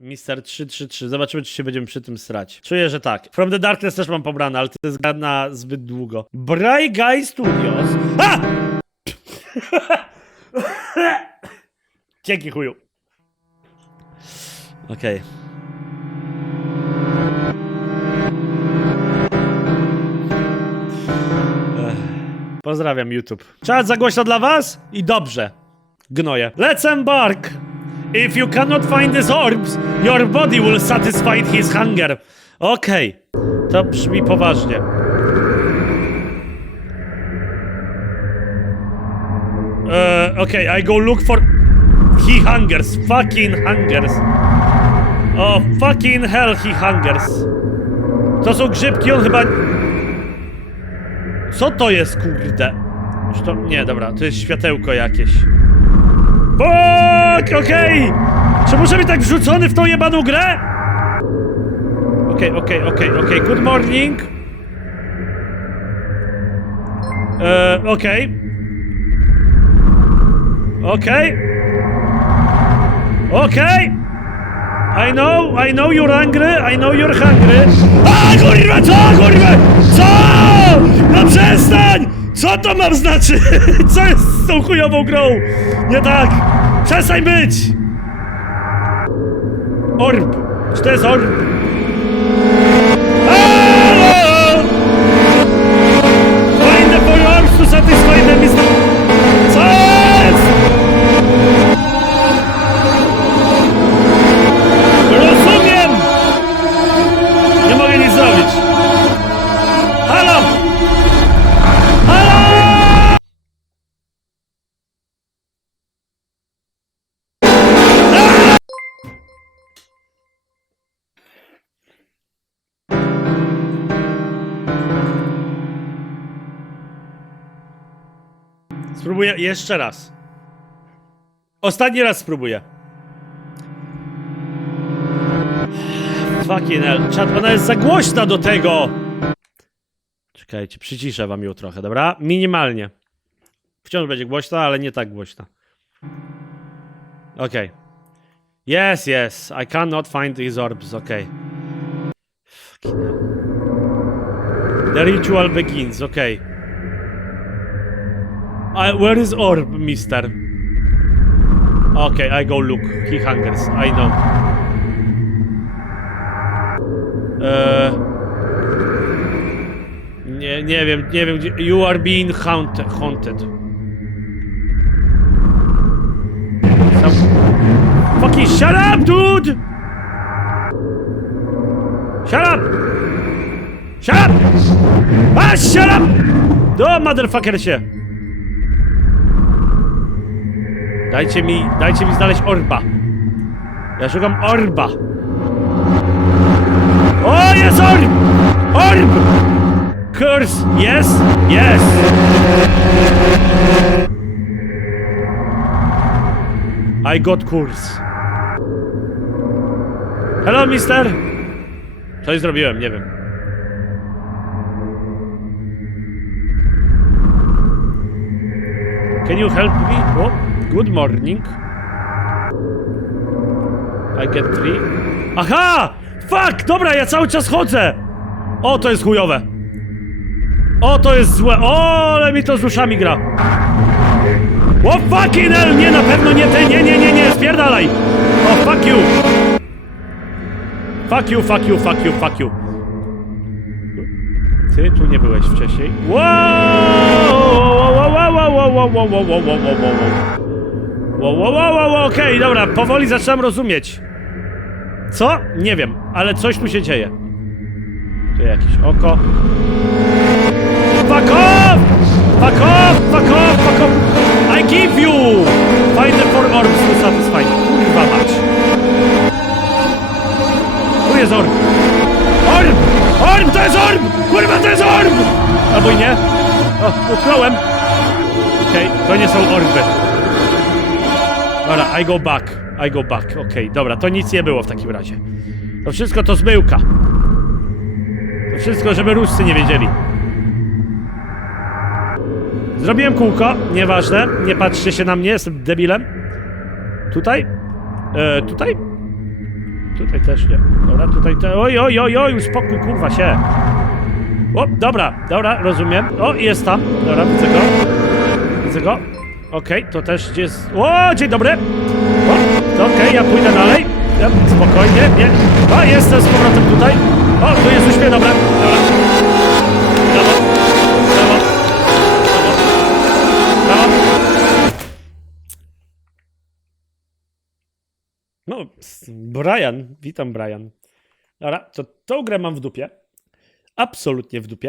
Mister 333. Zobaczymy, czy się będziemy przy tym srać. Czuję, że tak. From the Darkness też mam pobrane, ale to jest gra na zbyt długo. Bry Guy Studios. A! Dzięki chuju. Okej. Ech. Pozdrawiam YouTube. Czas za głośno dla was? I dobrze. Gnoje. Let's embark! If you cannot find these orbs, your body will satisfy his hunger. Okej. To brzmi poważnie. Uh, okay, I go look for... He hungers. Fucking hungers. Oh, fucking hell, he hungers. To są grzybki, on chyba... Co to jest, kurde? To... Nie, dobra, to jest światełko jakieś. Fuck, okej! Czy muszę być tak wrzucony w tą jebaną grę? Okej, okej, okej, okej, good morning. Eee, okej. Okej. Okej. I know, I know you're hungry, I know you're hungry. A kurwa, co kurwa? Co? No przestań! Co to mam znaczyć? Co jest z tą chujową grą? Nie tak! Przestań być! Orb! Czy to jest orb? Spróbuję jeszcze raz. Ostatni raz spróbuję. Fucking hell. Czat, ona jest za głośna do tego! Czekajcie, przyciszę wam ją trochę, dobra? Minimalnie. Wciąż będzie głośna, ale nie tak głośna. Okej. Yes, yes. I cannot find these orbs. Okay. Fucking hell. The ritual begins. Okay. I, where is orb, mister? Okay, I go look. He hungers. I know. Eee, nie, nie wiem, nie wiem gdzie. You are being haunted. haunted. Some... Fucking shut up, dude! Shut up! Shut up! Ah, shut up! Do, motherfucker się! Dajcie mi, dajcie mi znaleźć orba. Ja szukam orba. O, jest orb! Orb! Curse! Yes! Yes! I got curse. Hello, mister! Coś zrobiłem, nie wiem. Can you help me? Oh, good morning. I get three. Aha! Fuck! Dobra, ja cały czas chodzę! O, to jest chujowe. O, to jest złe. O, ale mi to z uszami gra. O, fucking hell! Nie, na pewno nie ty! Nie, nie, nie, nie! Spierdalaj! O, fuck you! Fuck you, fuck you, fuck you, fuck you. Ty tu nie byłeś wcześniej. Wow! Wow, wow, wow, wow, wow, wow, wow, wow, wow, wow, wow. Wow, okej, dobra, powoli zaczynam rozumieć. Co? Nie wiem, ale coś tu się dzieje. Tu jakieś oko. Fuck off! Fuck off! Fuck off! Fuck off! I give you! Find the four orbs to satisfy. Kurwa mać. Tu jest orb. Orb! Orb! To jest orb! Kurwa, to jest orb! Albo i nie. O, utknąłem. Okej, to nie są orby. Dobra, I go back. I go back. Okej, dobra, to nic nie było w takim razie. To wszystko to zmyłka. To wszystko, żeby Ruscy nie wiedzieli. Zrobiłem kółko, nieważne. Nie patrzcie się na mnie, jestem debilem. Tutaj? E, tutaj? tutaj też nie. Dobra, tutaj te... Oj, oj, oj, oj, uspokój, kurwa się. O, dobra, dobra, rozumiem. O, jest tam. Dobra, widzę go. Widzę go. Okej, to też jest... O, dzień dobry. Okej, ja pójdę dalej. Ja, spokojnie, nie. O, jestem z powrotem tutaj. O, tu jest uśmiech, dobra. Dobra. Brawo. Brawo. No, Brian, witam Brian. Dobra, to tą grę mam w dupie. Absolutnie w dupie.